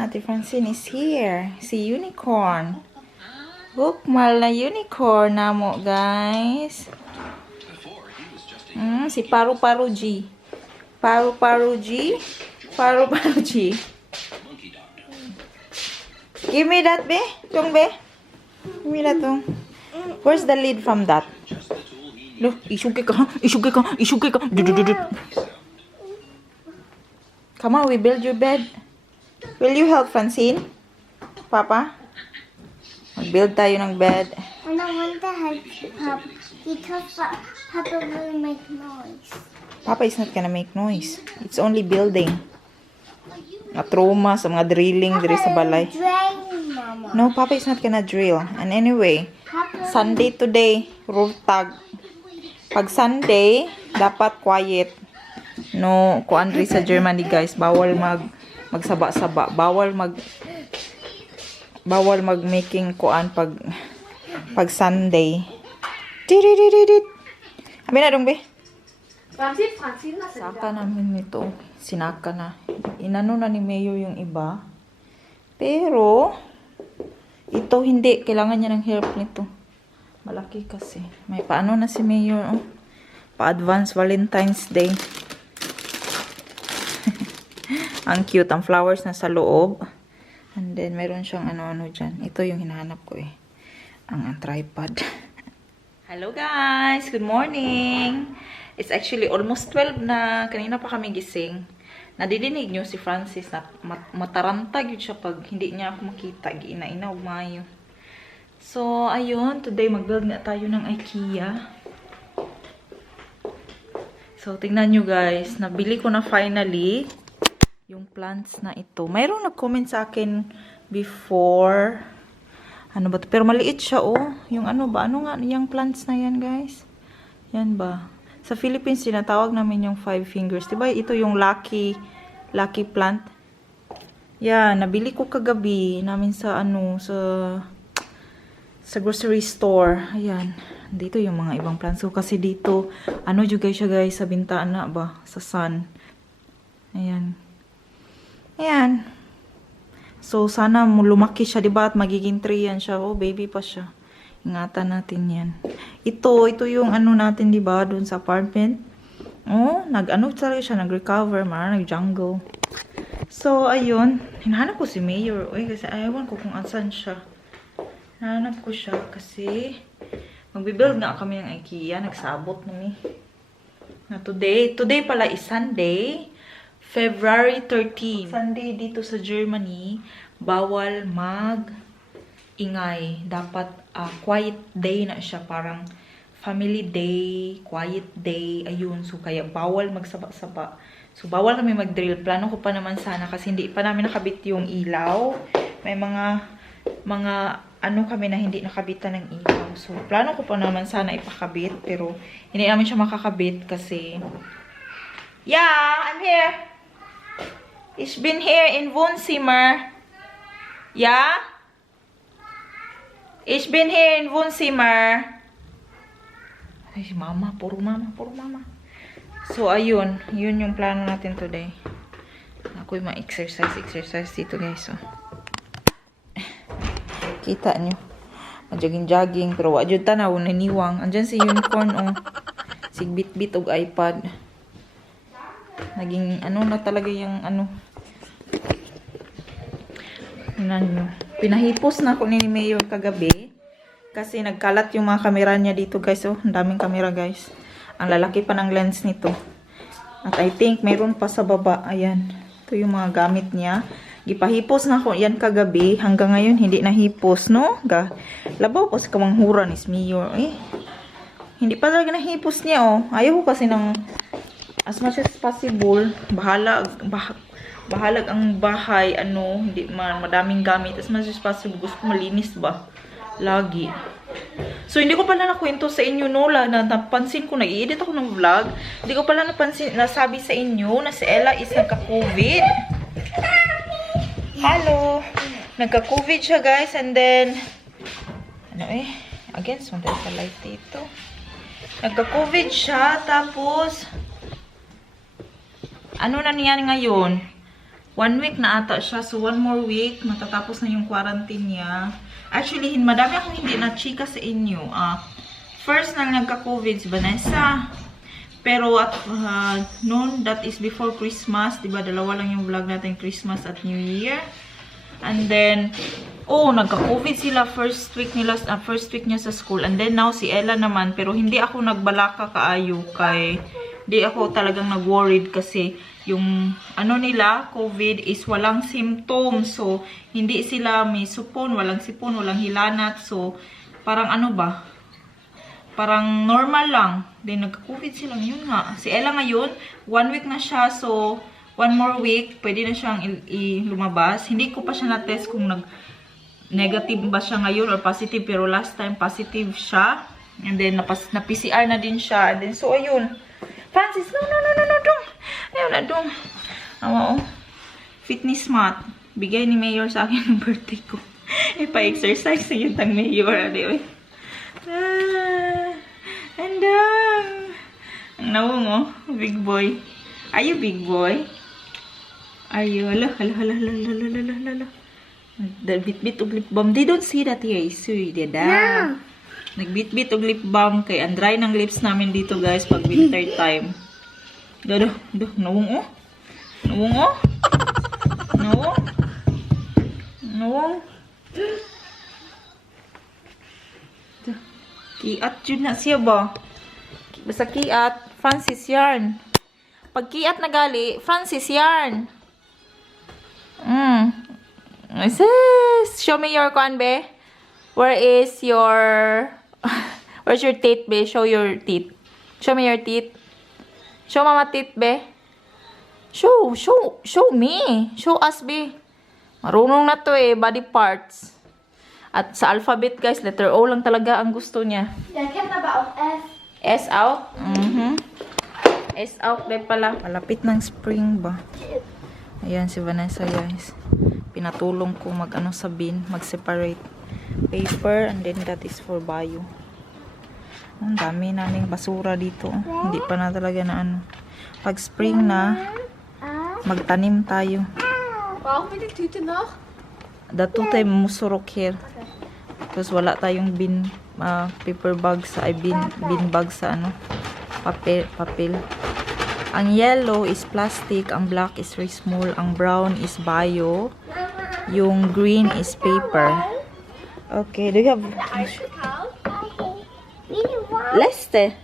Ate Francene is here. Si unicorn. Bukmal na unicorn na mo, guys. Si Paru-Paru G. Paru-Paru G. Paru-Paru G. Give me that, be. Tung, be. Give me that, tung. Where's the lid from that? Look, isugi ka. Isugi ka. Isugi ka. Come on, we build your bed. Will you help, Francene? Papa? Mag-build tayo ng bed. I don't want to help Papa because Papa will make noise. Papa is not gonna make noise. It's only building. Mga trauma sa mga drilling diri sa balay. Drain, Mama. No, Papa is not gonna drill. And anyway, Sunday today, rule tag. Pag Sunday, dapat quiet. No, kuan diri sa Germany, guys, bawal magsaba-saba. Bawal making kuan pag Sunday. Tiridididit. Abi na dong, be. Saka namin nito. Sinaka na. Inano na ni Mayor yung iba. Pero ito hindi. Kailangan niya ng help nito. Malaki kasi. May paano na si Mayor. Oh. Pa-advance Valentine's Day. Ang cute. Ang flowers na sa loob. And then, meron siyang ano-ano dyan. Ito yung hinahanap ko eh. Ang tripod. Hello guys! Good morning! It's actually almost 12 na. Kanina pa kami gising. Nadidinig nyo si Francis na matarantag yun siya pag hindi niya ako makita. Giina-ina, umayo. So, ayun. Today, mag-build nga tayo ng Ikea. So, tingnan nyo guys. Nabili ko na finally yung plants na ito. Mayroong nag-comment sa akin before. Ano ba ito? Pero maliit siya, oh. Yung ano ba? Ano nga yung plants na yan, guys? Yan ba? Sa Philippines, tinatawag namin yung 5 fingers. Diba? Ito yung lucky plant. Yan. Nabili ko kagabi namin sa ano, sa grocery store. Ayan. Dito yung mga ibang plants. So, kasi dito, ano juga siya, guys, sa bintana ba? Sa sun. Ayan. Ayan. So, sana lumaki siya, diba? At magiging tree yan siya. Oh, baby pa siya. Ingatan natin yan. Ito yung ano natin, diba? Doon sa apartment. Oh, nag-ano talaga siya, nag-recover. Nag-jungle. So, ayun. Hinahanap ko si Mayor. Uy, kasi ayawan ko kung asan siya. Hinahanap ko siya kasi magbibuild nga kami ng Ikea. Nagsabot namin. Na today pala is Sunday. February 13. Sunday dito sa Germany, bawal mag-ingay. Dapat quiet day na siya. Parang family day, quiet day. Ayun. So, kaya bawal magsaba-saba. So, bawal kami mag-drill. Plano ko pa naman sana kasi hindi pa namin nakabit yung ilaw. May mga ano kami na hindi nakabitan ng ilaw. So, plano ko pa naman sana ipakabit. Pero, hindi namin siya makakabit kasi yeah, I'm here. Ich bin here in Wohnzimmer. Ja? Ich bin here in Wohnzimmer. Ay, mama. Puro mama. So, ayun. Yun yung plano natin today. Ako'y ma-exercise dito, guys. So. Kita nyo. Jogging. Pero wajud tanaw. Naniwang. Andyan si unicorn, oh. Sigbit-bit og iPad. Naging ano na talaga yung ano. Pinahipos na ako ni Mayor kagabi. Kasi nagkalat yung mga kamera niya dito, guys. Oh, ang daming kamera, guys. Ang lalaki pa ng lens nito. At I think mayroon pa sa baba. Ayan. Ito yung mga gamit niya. Gipahipos na ako yan kagabi. Hanggang ngayon, hindi nahipos, no? Labaw po sa kamanghura ni Mayor. Hindi pa talaga nahipos niya, oh. Ayaw ko kasi ng as much as possible, bahalag ang bahay, ano, hindi madaming gamit. As much as possible, gusto ko malinis ba? Lagi. So, hindi ko pala nakwento sa inyo, no, napansin ko, nag-i-edit ako ng vlog. Hindi ko pala nasabi sa inyo na si Ella is nagka-COVID. Hello! Nagka-COVID siya, guys, and then, against mo sa light dito. Nagka-COVID siya, tapos, ano na niyan ngayon? 1 week na ata siya. So, 1 more week. Matatapos na yung quarantine niya. Actually, madami akong hindi na-chika sa inyo. First nang nagka-COVID si Vanessa. Pero at noon, that is before Christmas. Diba, dalawa lang yung vlog natin, Christmas at New Year. And then, nagka-COVID sila first week niya sa school. And then now, si Ella naman. Pero hindi ako nagbalaka kaayo kay... Di ako talagang nag-worried kasi yung nila, COVID is walang symptoms. So, hindi sila may supon, walang sipon, walang hilanat. So, parang parang normal lang. Then, nagka-COVID sila ngayon nga. Si Ella ngayon, 1 week na siya. So, 1 more week, pwede na siyang lumabas. Hindi ko pa siya na-test kung negative ba siya ngayon or positive. Pero last time, positive siya. And then, na-PCR na din siya. And then, so, ayun. Francis, no, dong. Ayaw na, dong. Fitness mat. Bigay ni Mayor sa akin ng birthday ko. Pa-exercise na yun tang Mayor. Anyway. Andang. Ang nawong, big boy. Are you big boy? Are you? Hala. Nagbit-bit og lip balm. They don't see that here. Isuy, deda. No. Nagbit-bit og lip balm kay andry ng lips namin dito guys pag winter time. Nawong. Kiat yun na siya ba? Basta kiat, Francis yarn. Pag kiat na gali, Francis yarn. Sis, show me your kuan be. Where's your teeth, be? Show your teeth. Show me your teeth. Show mama teeth, be. Show me. Show us, be. Marunong na to body parts. At sa alphabet, guys, letter O lang talaga ang gusto niya. Jag kan bara av S. S out? S out, be pala. Malapit ng spring ba? Ayan si Vanessa, guys. Pinatulong ko sa bin, mag-separate paper, and then that is for bio. Ang dami naming basura dito. Hindi pa na talaga na Pag spring na, magtanim tayo. Waarom wil ik tuten nog? Dato tayo musurok here. Tapos wala tayong paper bag sa, bin bag sa papel. Ang yellow is plastic, ang black is very small, ang brown is bio, yung green is paper. Okay, do you have... Leste.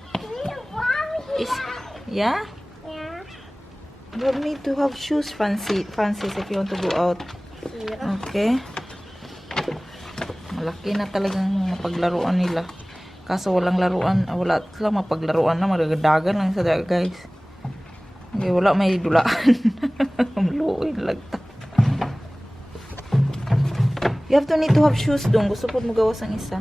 Is... Yeah? Ja. You need to have shoes, Francis, if you want to go out. Okay. Malaki na talagang mapaglaruan nila. Kaso walang laruan, wala lang mapaglaruan na, magdadagan lang sa guys. Okay, wala may dulaan. Maluoy na lagta. You have to need to have shoes dong. Gusto po mo gawas ang isa.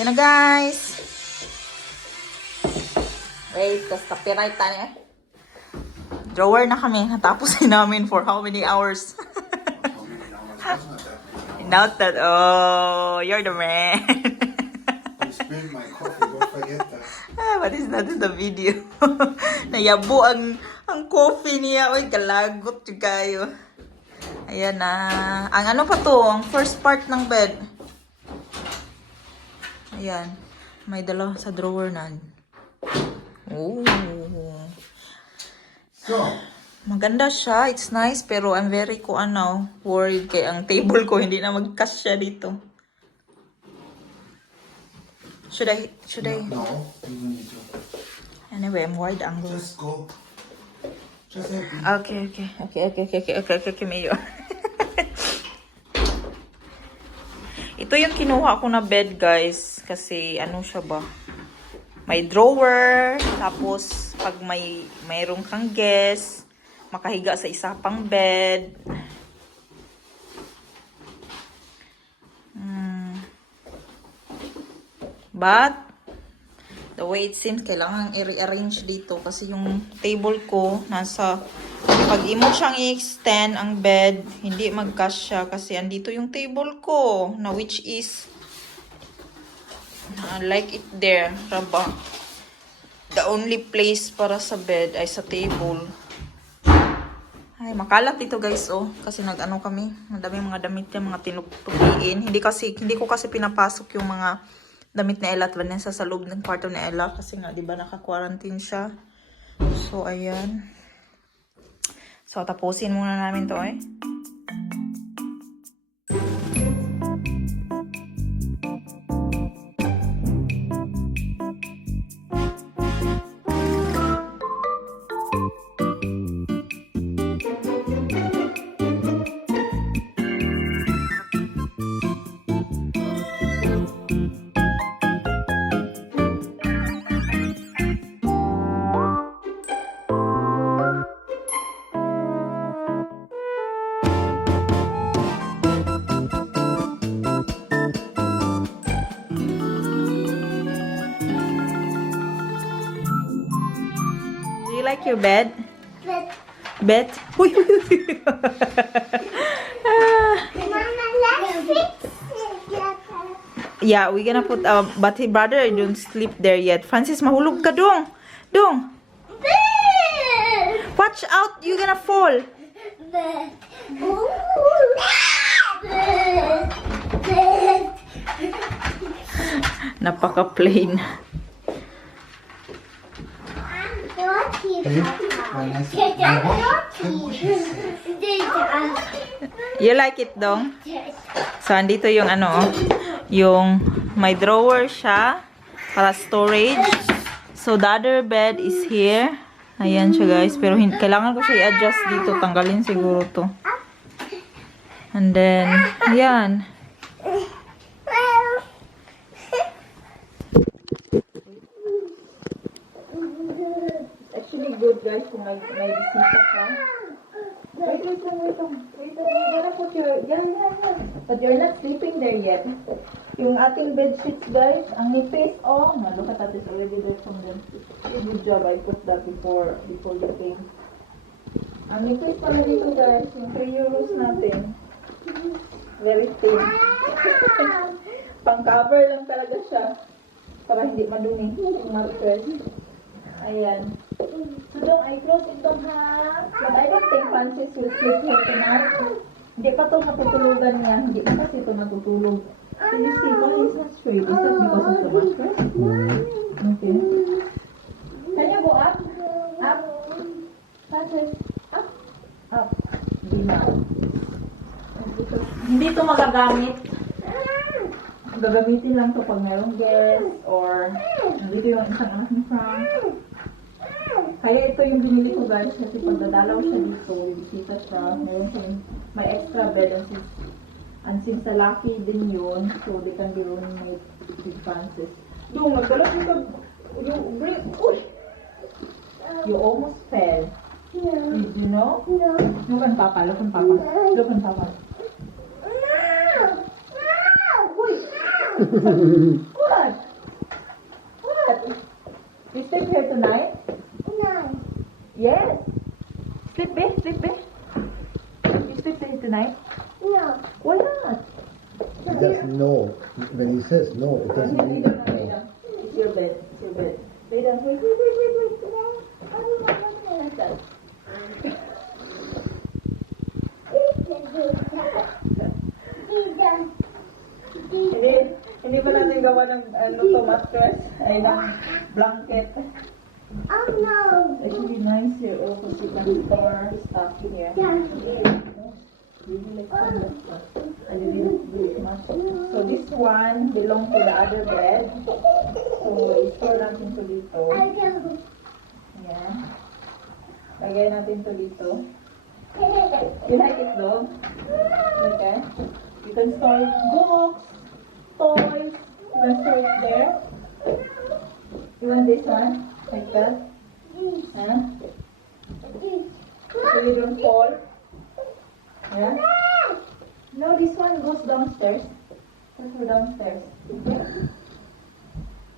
Ayan na guys. Wait, tapos copyright tayo. Drawer na kami. Natapos namin for how many hours? Not that. Oh, you're the man. I spilled my coffee, don't forget that. What is that in the video? Nayabo ang coffee niya. Uy, galagot yung kayo. Ayan na. Ang ano pa to? Ang first part ng bed. Ayan. May dala sa drawer na. Oh. So, Maganda siya. It's nice. Pero I'm very worried kay ang table ko hindi na magkasya dito. Should I? no, you don't need to. Anyway, I'm wide angle. Just go. Just happy. Okay, Mayo. Ito yung kinuha ko na bed, guys. Kasi, ano siya ba? May drawer. Tapos, pag mayroong kang guest, makahiga sa isa pang bed. But, the way it seems, kailangan i-rearrange dito. Kasi yung table ko, pag imo siyang i-extend ang bed, hindi magkasya. Kasi andito yung table ko, na which is, like it there, raba. The only place para sa bed ay sa table. Ay, makalat dito guys, oh. Kasi nag-ano kami, madaming mga damit yan, mga tinutupiin. Hindi ko kasi pinapasok yung mga damit na Ella at Vanessa sa loob ng kwarto ni Ella. Kasi nga, di ba, naka-quarantine siya. So, ayan. So, tapusin muna namin to, eh. Do you like your bed? Bed? Uy, uy, uy. Mama, let's fix it. Yeah, we're gonna put, but his brother don't sleep there yet. Francis, mahulog ka dong. Dong. Watch out, you're gonna fall. Napaka-plain. You like it, dong? So, andito yung yung may drawer siya para storage. So, the other bed is here. Ayan siya, guys. Pero kailangan ko siya i-adjust dito. Tanggalin siguro to. And then, ayan. Actually good, guys, kung may bisita ka. Wait. You're gonna put yan. But you're not sleeping there yet. Yung ating bed sheets, guys, ang nipis, oh, look at that, it's already there from them. Good job, I put that before you came. Ang nipis pala dito, guys, yung 3 euros natin. Very thin. Pang-cover lang talaga siya. Para hindi madumi. Yung marker. Ayan. So, dong, I close it dong, ha? But I don't think Francis will sleep here tonight. Hindi pa ito matutulugan niya. Hindi pa kasi ito matutulog. So, you see, why is not straight? Is that because of the mattress? Okay. Can you go up? Up? Francis, up? Up. Hindi na. Hindi ito magagamit. Gagamitin lang ito pag mayroong guest or nandito yung isang anak ni Frank. Kaya ito yung binili ko, guys, kasi pag dadalaw siya dito, bisita siya, may extra bed and since lalaki din yun, so they can be roommate with Francis. Yung nagdala dito, you almost fell. Did you know? No. Look on Papa. What? You stay here tonight? No. Yes. Sleep, babe. Sleep, babe. You sleep in tonight? No. Why not? He doesn't know. When he says no, it doesn't mean no. It's your bed. It's your bed. Lay down. Wait. Hindi pa natin gawa ng mattress. Ay, ng blanket. Oh no. It should be nice here also so you can store stuff in here. So this one belongs to the other bed. So i-store natin to dito. Yan. Lagay natin to dito. You like it though? Okay. You can store books, toys. You can store it there. You want this one? Like that? Huh? So you don't fall? Yeah? No, this one goes downstairs. Let's go downstairs.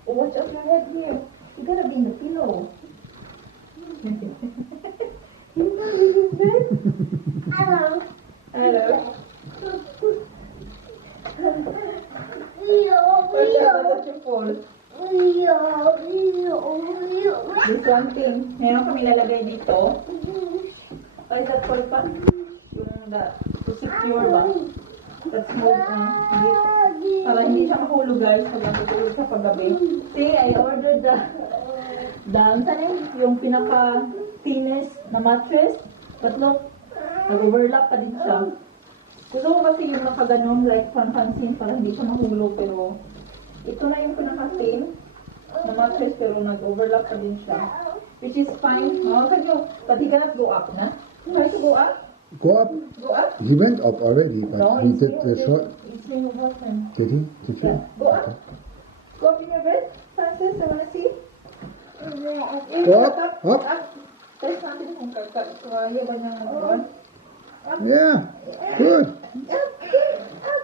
Oh, watch out your head here. You're gonna be in the pillow. You know this bed? Hello. Hello. Watch out, watch your fall. This one thing. Ngayon kami lalagay dito. Oh, is that fall pa? Yung to secure ba? That's more para hindi siya mahulog guys pag natutulog sa paggabi. See, I ordered yung pinaka thinnest na mattress. But look, nag-overlap pa din siya. Gusto ko kasi yung nakaganon like Francene para hindi siya mahulog pero ito na yung pinaka-thin na mattress pero nag-overlap pa din siya. Which is fine. But he cannot go up na. Try to go up. Go up. Go up. He went up already, but No, he it's did the short. It's in your husband. Did he? Did you? Yeah. Go up. Go up in your bed. Francis, I wanna see. Go up. Up. Test natin kung kaya ba niya nag-on. Yeah. Good.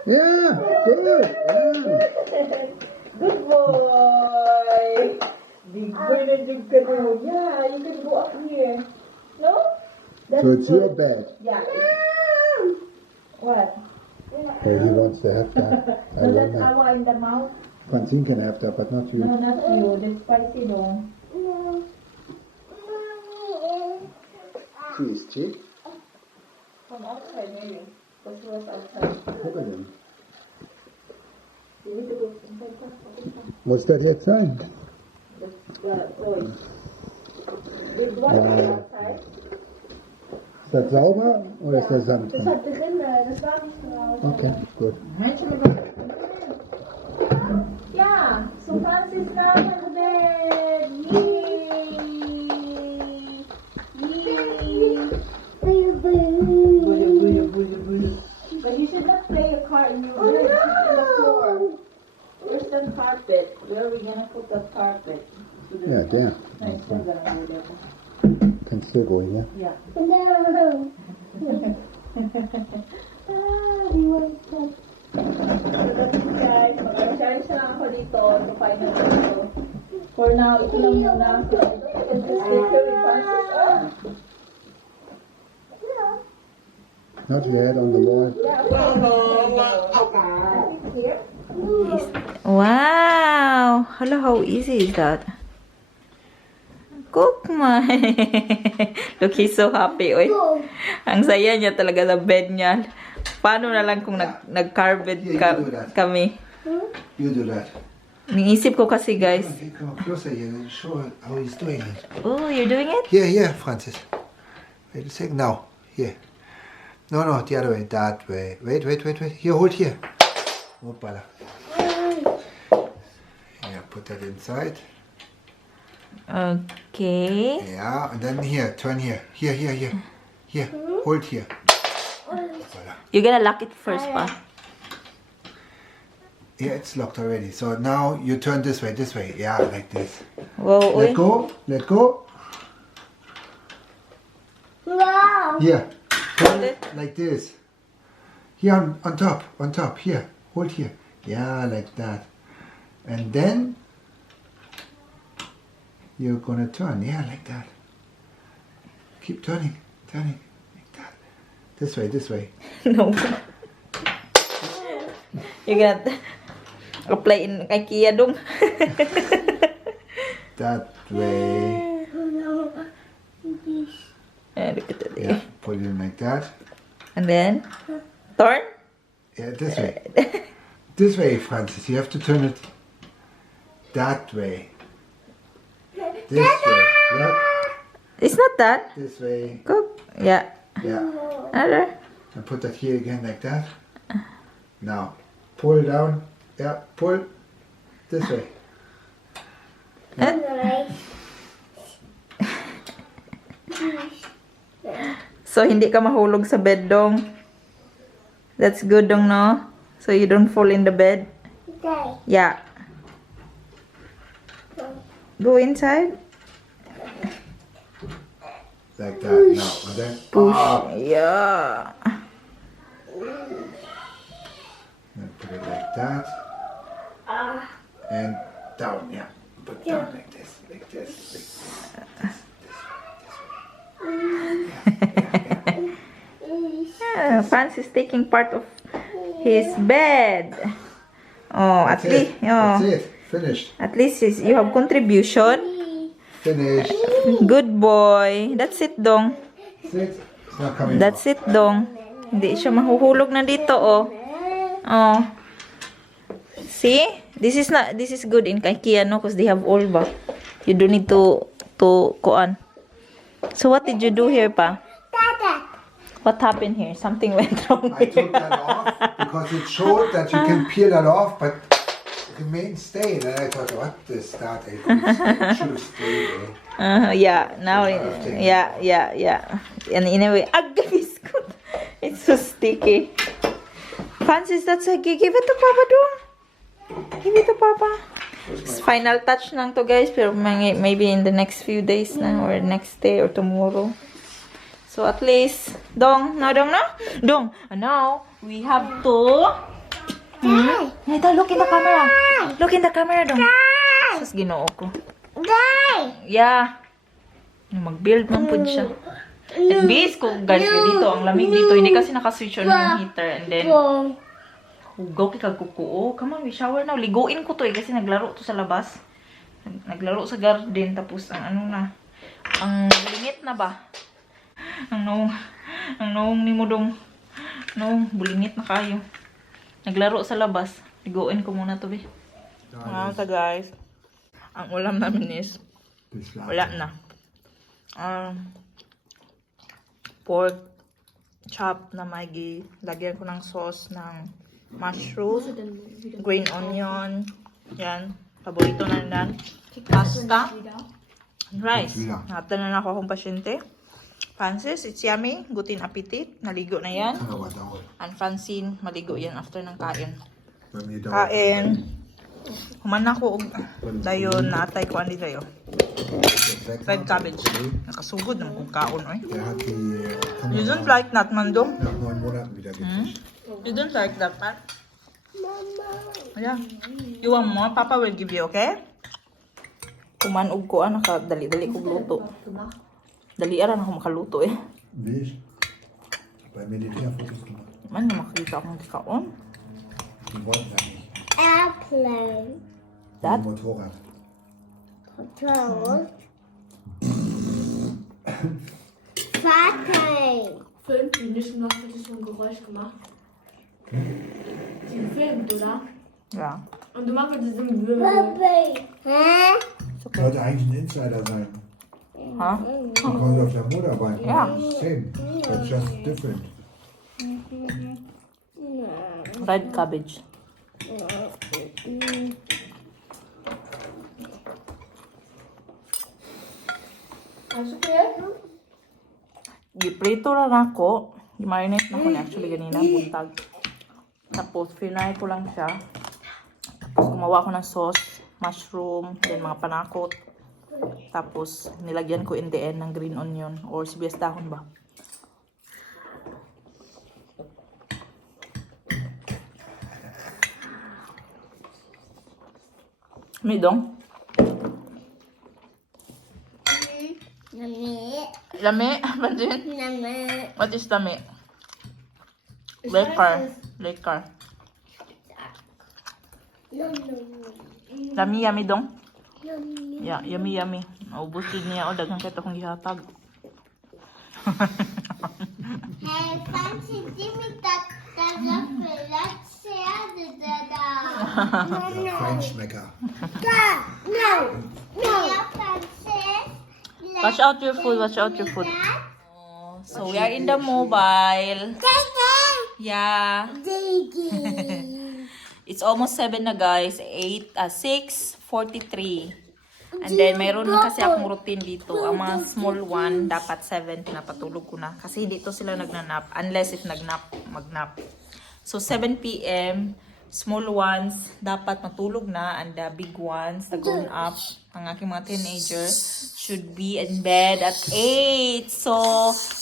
Yeah. Good. Yeah. Good boy. Big boy na jug ka no. Yeah, you can go up here. No? That's So it's good. your bed. Yeah. What? Oh, he wants to have that. I No, want that's that. awa in the mouth. Francine can have that, but not you. No, not you. That's spicy though. She is cheap. From outside maybe. Because he was outside. Look at him. You need to go inside first. What's that left side? The toys. With what outside? Ist das sauber oder ist das Sand? Das hat Rinne, das war nicht drauf. Okay, gut. Yeah, so Francis now on the bed. Yay! But you should not play a card in your bed. It's on the floor. Where's the carpet? Where are we gonna put the carpet? Yeah, there. Nice, we're gonna do that. Can still go in, yeah? Yeah. No. He wants to. So that's it guys. Mag-challenge na lang ako dito to final video. For now, ito lang muna. So, you can just later with Francis. Not your head on the wall. Here. Wow! Hello, how easy is that? Cook man! Look, he's so happy. Oy. Ang saya niya talaga sa bed niya. Paano na lang kung nag-carpet Yeah, you do that. kami? You do that. Niisip ko kasi, guys. Okay, come closer here and show how he's doing it. Oh, you're doing it? Here, Francis. Wait a second. Now, here. No, the other way. That way. Wait. Here, hold here. Hoppala. Yeah, put that inside. Okay. Yeah, and then here, turn here. Here. Here, hold here. Voila. You're gonna lock it first, pa? Yeah, it's locked already. So now you turn this way. Yeah, like this. Whoa, Let oy. go. Wow. Here, turn it like this. Here on top. Here, hold here. Yeah, like that. And then you're gonna turn. Yeah, like that. Keep turning. Darling, like that. This way, this way. No. You got apply in IKEA dong. That way. Look at that. Yeah, put it in like that. And then turn. Yeah, this way. This way, Francis. You have to turn it that way. This way. Look. It's not that. This way. Go. Yeah. Yeah. Another. And put that here again like that. Now, pull down. Yeah, pull. This way. So hindi ka mahulog sa bed dong. That's good dong, no? So you don't fall in the bed. Okay. Yeah. Go inside. Like that. Now, and then Push. up. Yeah. And put it like that. And down. Yeah. Put down like this. Like this. Like Yeah, Francis is taking part of his bed. Oh, at That's it. least, That's it. Finished. at least you have contribution. Finished. Good boy. That's it dong. That's it. It's not coming That's it dong. Hindi siya mahuhulog na dito, oh. Oh. See? This is good in IKEA, no? Because they have all ba. You don't need to kuan. So what did you do here, pa? What happened here? Something went wrong I here. took that off because it showed that you can peel that off, but it remained stayed. And I thought, what is that? It should have stayed there. Yeah, now, yeah. And in a way, biscuit. It's so sticky. Francis, that's a give it to Papa, dong. Give it to Papa. It's final touch lang to, guys. Pero maybe in the next few days na, or next day, or tomorrow. So at least, dong, no, dong. And now we have to. Nita, look in the camera. Look in the camera, dong. Sus, ginoo ko. Yeah. Mag-build man po siya. And bis ko, guys, dito, ang lamig dito. Hindi kasi nakaswitch on yung heater. And then, hugaw kay kagkukuo. Come on, we shower now. Liguin ko to eh, kasi naglaro to sa labas. Naglaro sa garden. Tapos, ang bulingit na ba? Ang noong ni mo dong. Noong, bulingit na kayo. Naglaro sa labas. Liguin ko muna to, be. Mga guys, ang ulam namin is, wala na. Pork chop na may lagyan ko ng sauce ng mushroom, green onion, yan, paborito na yan, pasta, and rice. Natan na ako akong pasyente. Francis, it's yummy, gutin appetit, naligo na yan. And Francine, maligo yan after ng kain. Kain. Human ako og dayon natay ko ani dayo. Red cabbage. Nakasugod ng kaon oy. You don't like that, Mando? You don't like that, man? Yeah. You want more? Papa will give you, okay? Kumanog ko dali-dali ko luto. Dali ara na ako makaluto eh. Man, makita akong kaon. Airplane. That? Motorrad. Motorrad. Fahrzeug. Filmt die nicht noch, hat es so ein Geräusch gemacht. Sie filmt, oder? Yeah. Und du machst das im Baby. Hä? Sollte eigentlich ein Insider sein. Huh? Because of the Motorbike. Yeah. Same, but just different. Red cabbage. Alles okay? Giprito na ako. Gi-marinate na ko niya actually ganina, buntag. Tapos, finay ko lang siya. Tapos, gumawa ko ng sauce, mushroom, then mga panakot. Tapos, nilagyan ko in the end ng green onion or sibuyas dahon ba. Midong? Nami. Lami? Francene? Nami. What is lami? Lekar. Lekar. No, no, no. Lami yummy dong? Nami. Yeah, yummy yummy. Maubos din niya. O, daghang kita kong gihatag. Hey, Fancy, give me that apple. Let's share the dada. The French maker. No, no. Yeah, Francis. Watch out your food, watch out your food. So we are in the mobile. Yeah. It's almost 7 na guys. 6:43. And then mayroon na kasi akong routine dito. Ang mga small one dapat 7 pinapatulog ko na. Kasi hindi to sila nagnanap unless if magnap. So 7 p.m. small ones dapat matulog na, and the big ones, the grown up, ang aking mga teenagers should be in bed at 8. So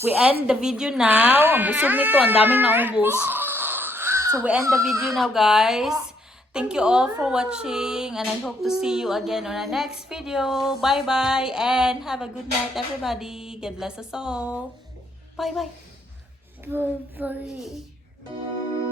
we end the video now. Ang busog nito, ang daming naubos. So we end the video now guys. Thank you all for watching, and I hope to see you again on our next video. Bye bye and have a good night everybody. God bless us all. Bye bye. Bye-bye.